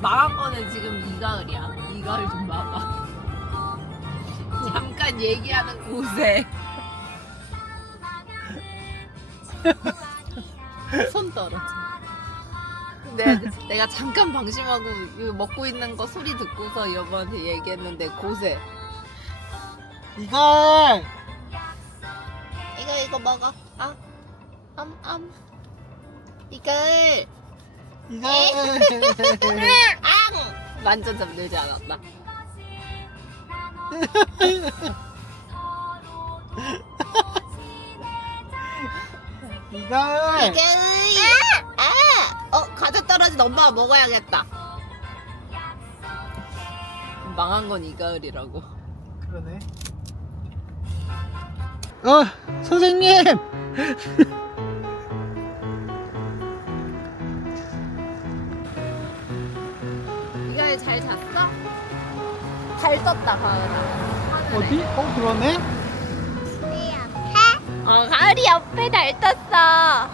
망한 거는 지금 이가을이야. 이가을 좀 막아. 잠깐 얘기하는 곳에 손 떨어져. 내가, 내가 잠깐 방심하고 이거 먹고 있는 거 소리 듣고서 여보한테 얘기했는데 곳에 이걸 이거 이거 먹어. 아, 암, 암. 이걸 앙! 완전 잠들지 않았다. 이걸 이게 아! 어 과자 떨어진 엄마가 먹어야겠다. 망한 건 이가을이라고. 그러네. 어 선생님 잘 잤어? 잘 떴다 가을아. 어디? 어 그러네. 어 가을이 옆에 잘 떴어.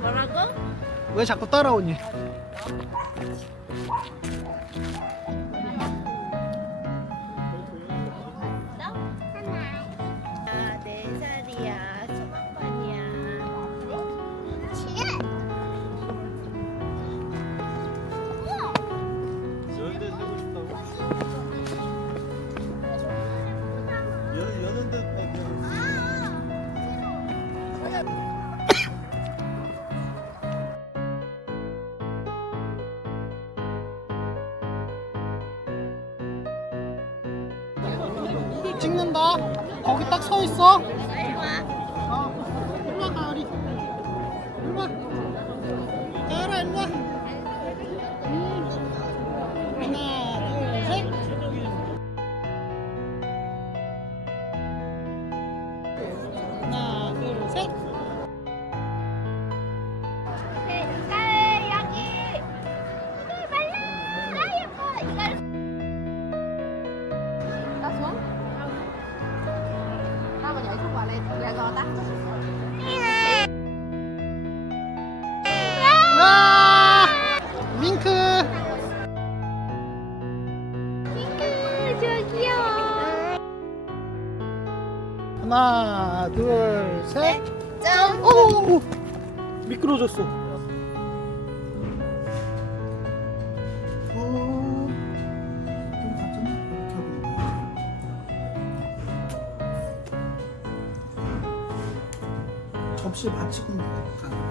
뭐라고? 왜 자꾸 따라오니? 찍는다. 거기 딱 서 있어. 와! 윙크. 하나, 둘, 셋. 짠! 오! 미끄러졌어. 어, 접시에 받치고 거야.